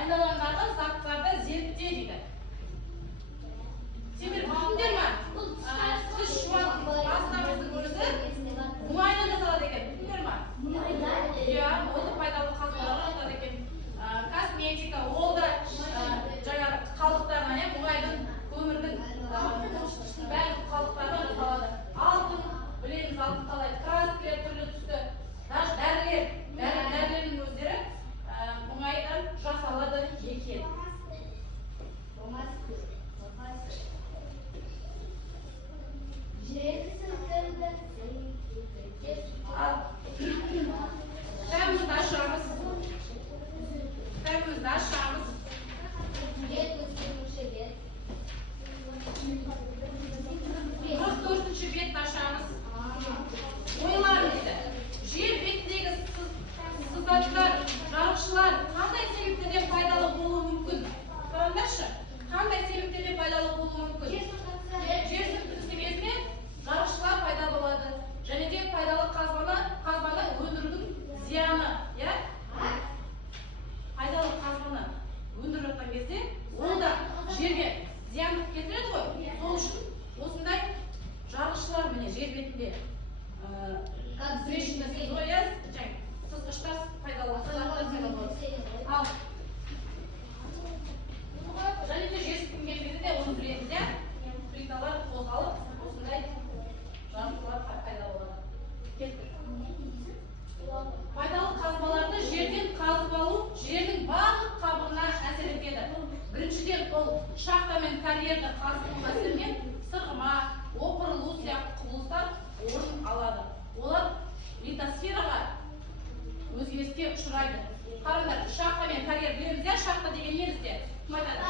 айналаңдағы заттарды зертте дейді. Сендер білдіңдер ма? Тіс жуатын пастамыздың өзі мұнайдан жасалады екен. Білдіңдер ма? Иә, ол да пайдалы қазбалар жатады екен. Косметика, ол да жаңағы қалдықтарынан, мұнайдың, көмірдің бәрі қалдықтарынан жасалады. Алтын, білеміз алтын қалай, краскілер түрлі түсті. Даже дәрілердің өздері мұнайдан жасалады екен. Кітабымызды ашамыз. Кітабымызды ашамыз. 44-ші бетті ашамыз. Ойлар дейді. Жер бетіндегі сызаттар, жарықшылар қандай себептерден пайдалы болуы мүмкін? Қараңдаршы, қандай себептерден пайдалы болуы мүмкін? Жер сілкінісі кезінде жарықшылар пайда болады. Және де пайдалы қазбаны өндірудің зияны, иә? Пайдалы қазбаны өндіріп жатқан кезде ол да жерге зиянды келтіреді ғой. Сол үшін осындай жарықшылар міне жер бетінде трещина сызғояз, сызғыштар пайдалы болады. Ал және де жер сілкінген кезде де оны білеміз, иә? Плиталар қозғалып, осындай жарықшылар пайда болады. Кеттік. Пайдалы қазбаларды жерден қазып алу жердің барлық қабығына әсер етеді. Біріншіден ол шахта мен карьерді қазу әсерінен сырғыма, опырылу сияқты құбылыстар орын алады. Олар литосфераға өзгеріске ұшырайды. Қараңдар, шахта мен карьер білеміз, иә? Шахта деген не бізде? Кім айтады?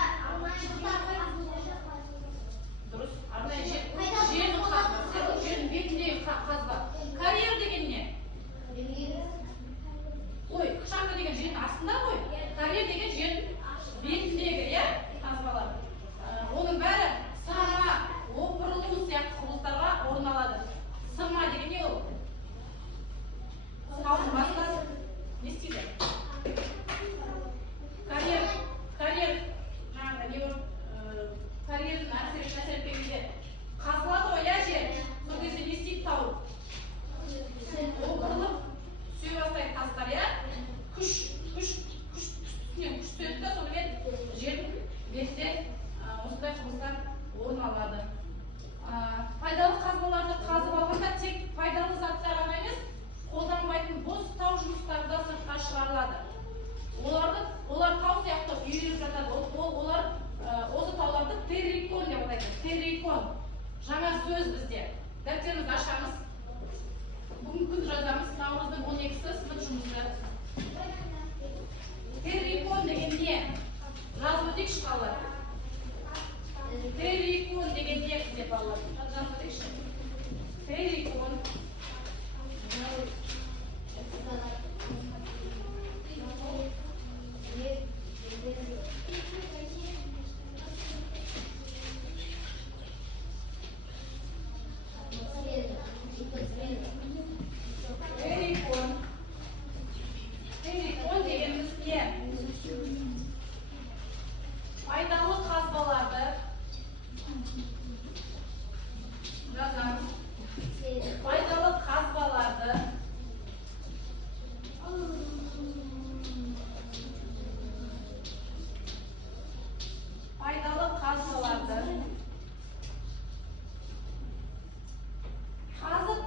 Дұрыс. Арнайы жердің қазбасы, жердің бетіндегі қазба. Карьер деген не? Ой, шахта деген жердің астында ғой. Карьер деген жердің бетіндегі, иә? Қазбалар. Оның бәрі сырма, опырылу сияқты құбылыстарға орын алады. Сырма деген не ол? Сырманың басында не істейді? Карьер, жаңағыда не ол? Карьердің әсер еткенде қазылады ғой, иә, жер? Сол кезде не істейді тау? Опырылып түсе бастайды тастар, иә? Күш түседі да, сонымен жердің бетінде осындай құбылыстар орын алады. Пайдалы қазбаларды қазып алғанда тек пайдалы заттар ғана емес, қолданбайтын бос тау жұмыстары да сыртқа шығарылады. Олар тау сияқты үйіліп жатады. Олар осы тауларды террикон деп атайды. Террикон. Жаңа сөз бізде. Дәптерімізді ашамыз. Бүгін күн жазамыз. Наурыздың 12-сі сынып жұмысы. Террикон деген не? Жазып өтейікші балалар. Террикон деген не бізде балалар? Жазып өтейікші. Террикон. Террикон дегеніміз не? Пайдалы қазбаларды жазамыз. Пайдалы қазбаларды қазып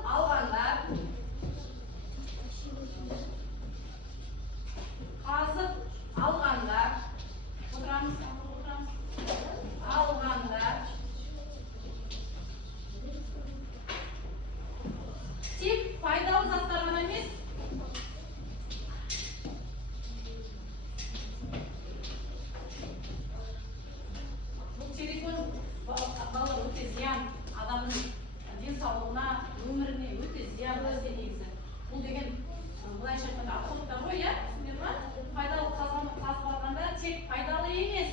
алғанда тек пайдалы заттар ғана емес, бұл террикон балалар өте зиян, адамның денсаулығына, өміріне өте зиян нәрсе негізі. Бұл деген былайша айтқанда отходтар ғой, иә? Пайдалы қазбаны қазып алғанда тек пайдалы емес,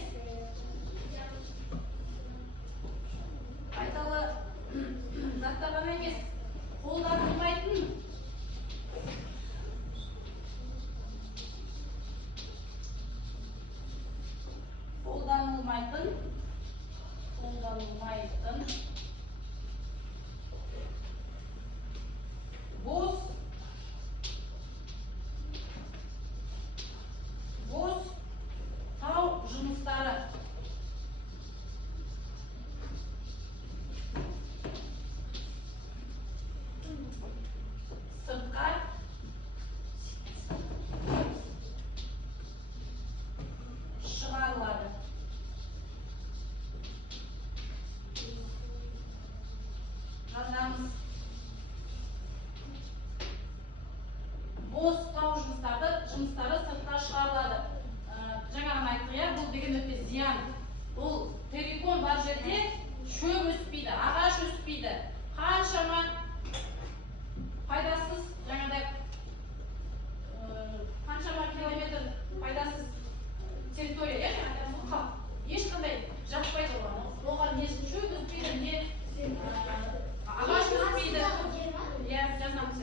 жыныстары сыртқа шығарылады. Жаңағыны айттық, иә, бұл деген өте зиян. Бұл террикон бар жерде шөп өспейді, ағаш өспейді. Қаншама пайдасыз, жаңағыдай қаншама километр пайдасыз территория, ешқандай жақпайды оған. Оған не шөп өспейді, не ағаш өспейді. Иә, жазамыз.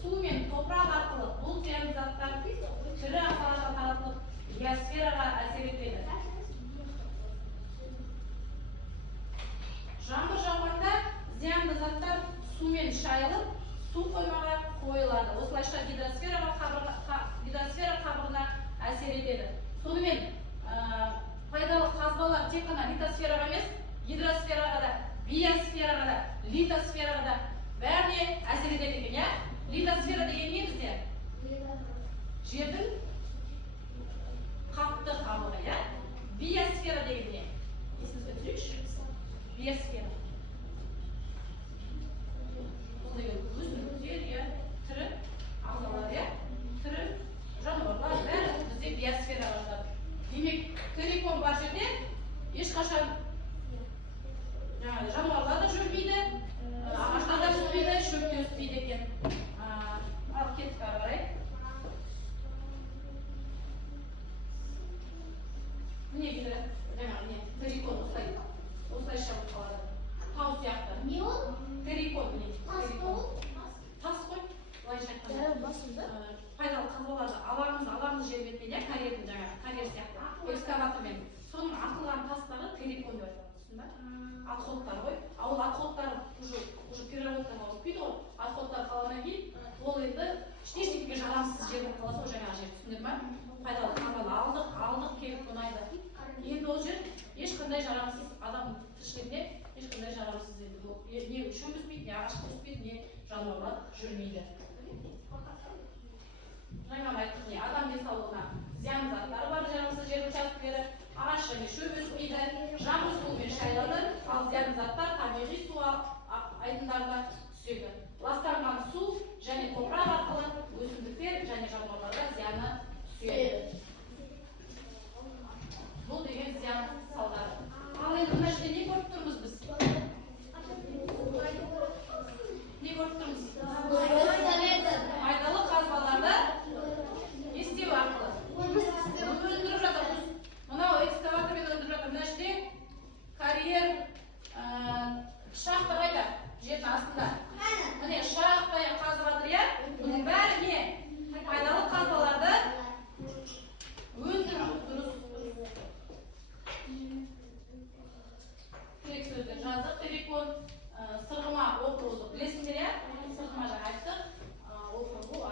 Су мен топырақ арқылы бұл зиянды заттар тірі ағзаларға таратылып, биосфераға әсер етеді. Жаңбыр жауғанда зиянды заттар сумен шайылып, су қоймаға қойылады. Осылайша гидросфера қабығына әсер етеді. Сонымен пайдалы қазбалар тек қана литосфераға емес, гидросфераға да, биосфераға да, литосфераға да бәріне әсер етеді екен, иә? Литосфера деген не бізде? Жердің қатты қабығы, иә? Биосфера деген не? Есіңізге түсірейікші? Биосфера. Бұл деген өсімдіктер, иә, тірі ағзалар, иә, тірі жануарлар, бәрі бізде биосфераға жатады. Демек, террикон бар жерде ешқашан жануарлар да жүрмейді, ағаштар да өспейді, шөп те өспейді екен. Ал кеттік ары қарай. Міне келді, жаңағы террикон осылайша болып қалады. Тау сияқты. Не ол? Террикон, міне. Тас қой? Тас қой, былайша айтқанда. Пайдалы қазбаларды аламыз жер бетінен, иә, карьердің жаңағы, карьер сияқты, экскаватормен. Соның атылған тастары террикон деп айтады. Отходтар ғой. Ал отходтар уже переработкаға өтпейді ғой. Отходтар қалғаннан кейін ол енді ештеңеге жарамсыз жер болып қалады, жаңағы жер, түсіндіңіз ме? Пайдалы қазбаны алдық келіп мұнайды. Енді ол жер ешқандай жарамсыз, адам тіршілігіне ешқандай жарамсыз еді. Не шөп өспейді, не ағаш өспейді, не жануарлар жүрмейді. Жаңағы айттық, не адам денсаулығына зиян заттары бар, жарамсыз жер учаскелері, ағаш және шөп өспейді, жаңбыр суымен шайланады, ал зиян заттар табиғи су айдындарына түседі. Ластанған су және топырақ арқылы өсімдіктер және жануарларға зияны түседі. Бұл деген зиян салдары. Ал енді мына жерде не көріп тұрмыз біз? Не көріп тұрмыз? Пайдалы қазбаларды не істеу арқылы? Өндіріп жатырмыз. Мынау экскаватормен өндіріп жатыр. Мына жерде карьер, шахта қайда? Жердің астында.